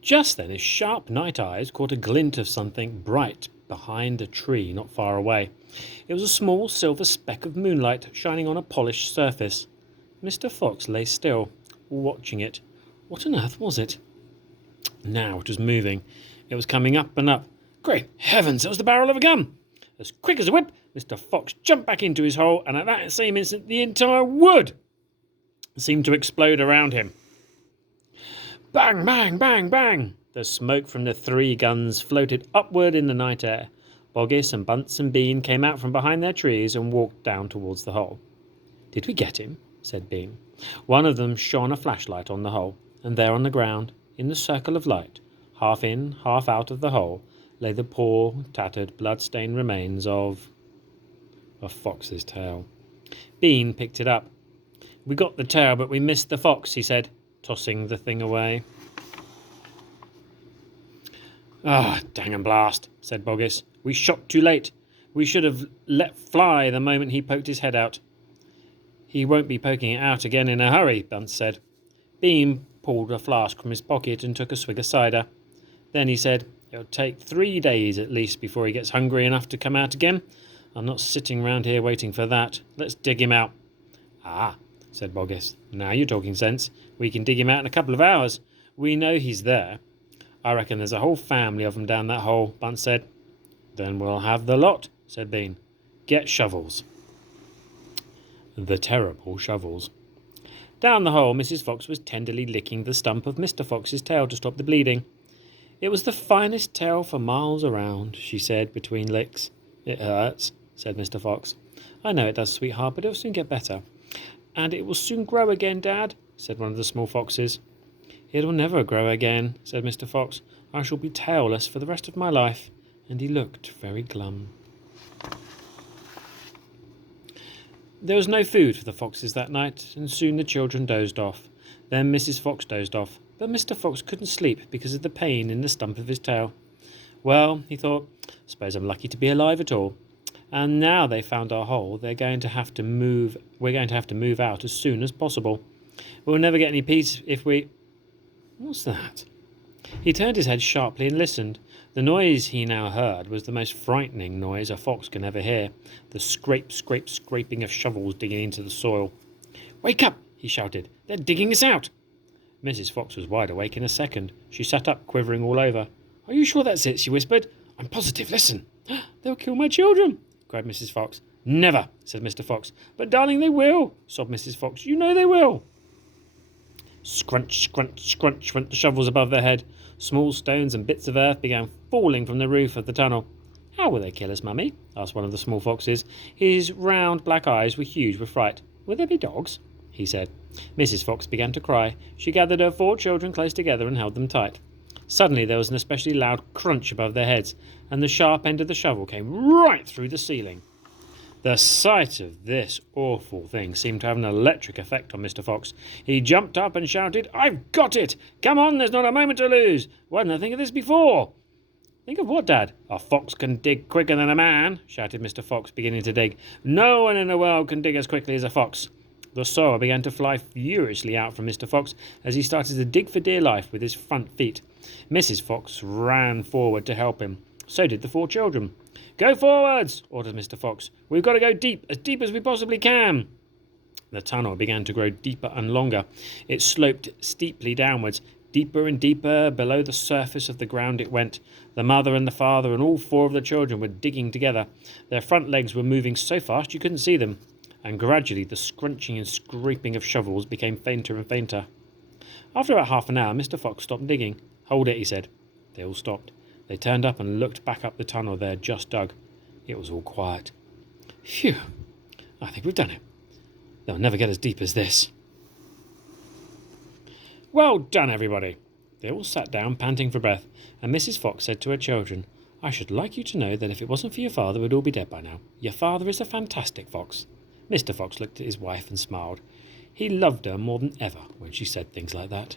Just then his sharp night eyes caught a glint of something bright behind a tree not far away. It was a small silver speck of moonlight shining on a polished surface. Mr. Fox lay still, watching it. What on earth was it? Now it was moving. It was coming up and up. Great heavens, it was the barrel of a gun! As quick as a whip, Mr. Fox jumped back into his hole, and at that same instant the entire wood seemed to explode around him. Bang, bang, bang, bang! The smoke from the 3 guns floated upward in the night air. Boggis and Bunce and Bean came out from behind their trees and walked down towards the hole. "Did we get him?" said Bean. One of them shone a flashlight on the hole, and there on the ground, in the circle of light, half in, half out of the hole, lay the poor, tattered, blood-stained remains of a fox's tail. Bean picked it up. "We got the tail, but we missed the fox," he said, tossing the thing away. "Ah, dang and blast," said Boggis. "We shot too late. We should have let fly the moment he poked his head out." "He won't be poking it out again in a hurry," Bunce said. Bean pulled a flask from his pocket and took a swig of cider. Then he said, "It'll take 3 days at least before he gets hungry enough to come out again. I'm not sitting round here waiting for that. Let's dig him out." "Ah," said Boggis. "Now you're talking sense. We can dig him out in a couple of hours. We know he's there." "I reckon there's a whole family of them down that hole," Bunce said. "Then we'll have the lot," said Bean. "Get shovels." The terrible shovels. Down the hole, Mrs. Fox was tenderly licking the stump of Mr. Fox's tail to stop the bleeding. "It was the finest tail for miles around," she said between licks. "It hurts," said Mr. Fox. "I know it does, sweetheart, but it'll soon get better." "And it will soon grow again, Dad," said one of the small foxes. "It'll never grow again," said Mr. Fox. "I shall be tailless for the rest of my life." And he looked very glum. There was no food for the foxes that night, and soon the children dozed off. Then Mrs. Fox dozed off, but Mr. Fox couldn't sleep because of the pain in the stump of his tail. "Well," he thought, "suppose I'm lucky to be alive at all. And now they found our hole, we're going to have to move out as soon as possible. We'll never get any peace if we—" What's that? He turned his head sharply and listened. The noise he now heard was the most frightening noise a fox can ever hear, the scraping of shovels digging into the soil. "Wake up!" he shouted. "They're digging us out!" Mrs. Fox was wide awake in a second. She sat up, quivering all over. "Are you sure that's it?" she whispered. "I'm positive. Listen." "They'll kill my children!" cried Mrs. Fox. "Never," said Mr. Fox. "But, darling, they will," sobbed Mrs. Fox. "You know they will." Scrunch, scrunch, scrunch went the shovels above their head. Small stones and bits of earth began falling from the roof of the tunnel. "How will they kill us, Mummy?" asked one of the small foxes. His round black eyes were huge with fright. "Will there be dogs?" he said. Mrs. Fox began to cry. She gathered her 4 children close together and held them tight. Suddenly there was an especially loud crunch above their heads, and the sharp end of the shovel came right through the ceiling. The sight of this awful thing seemed to have an electric effect on Mr. Fox. He jumped up and shouted, "I've got it! Come on, there's not a moment to lose! Why didn't I think of this before?" "Think of what, Dad?" "A fox can dig quicker than a man," shouted Mr. Fox, beginning to dig. "No one in the world can dig as quickly as a fox." The soil began to fly furiously out from Mr. Fox as he started to dig for dear life with his front feet. Mrs. Fox ran forward to help him. So did the 4 children. "Go forwards," ordered Mr. Fox. "We've got to go deep as we possibly can." The tunnel began to grow deeper and longer. It sloped steeply downwards. Deeper and deeper below the surface of the ground it went. The mother and the father and all 4 of the children were digging together. Their front legs were moving so fast you couldn't see them. And gradually the scrunching and scraping of shovels became fainter and fainter. After about half an hour, Mr. Fox stopped digging. "Hold it," he said. They all stopped. They turned up and looked back up the tunnel they had just dug. It was all quiet. "Phew, I think we've done it. They'll never get as deep as this." "Well done, everybody." They all sat down, panting for breath, and Mrs. Fox said to her children, "I should like you to know that if it wasn't for your father, we'd all be dead by now. Your father is a fantastic fox." Mr. Fox looked at his wife and smiled. He loved her more than ever when she said things like that.